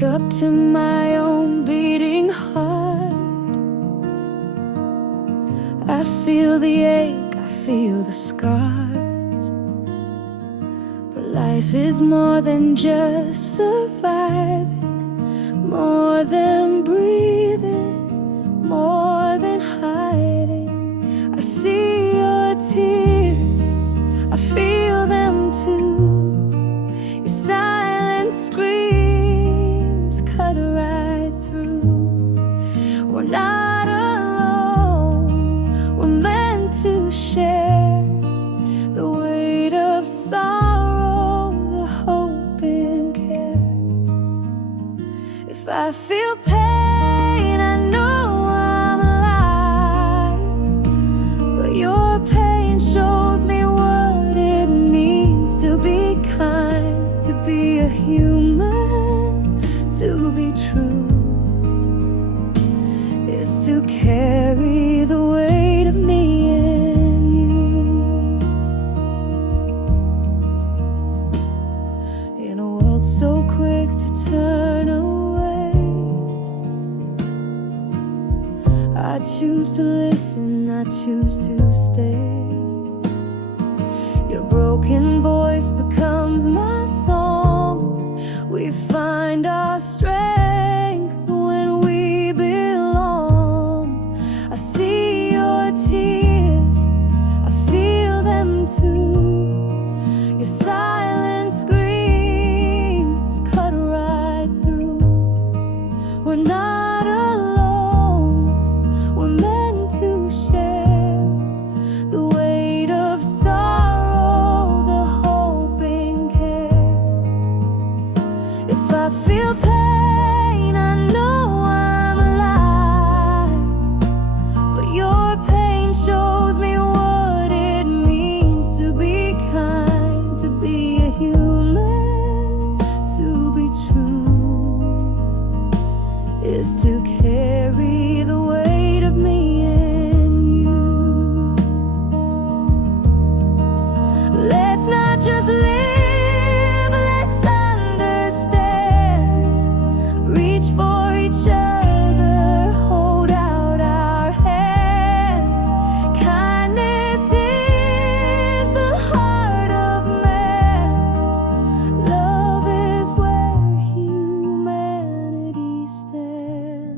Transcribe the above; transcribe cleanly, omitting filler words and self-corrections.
wake up to my own beating heart. I feel the ache, I feel the scars. But life is more than just surviving, more than breathing, more than hiding. I see your tears, I feel them too. Your silent screams cut right through. We're not alone, we're meant to share the weight of sorrow, the hope and care. If I feel pain, I know I'm alive, but your pain shows me what it means to be kind, to be a human, to be true, is to carry the weight of me and you. In a world so quick to turn away, I choose to listen, I choose to stay. Your broken voice becomes my song. We find our strength when we belong. I see your tears, I feel them too. Your silent screams cut right through. We're not alone, we're meant to share the weight of sorrow, the hope and care. If I feel pain, I know I'm alive, but your pain shows me what it means to be kind, to be a human, to be true, is to carry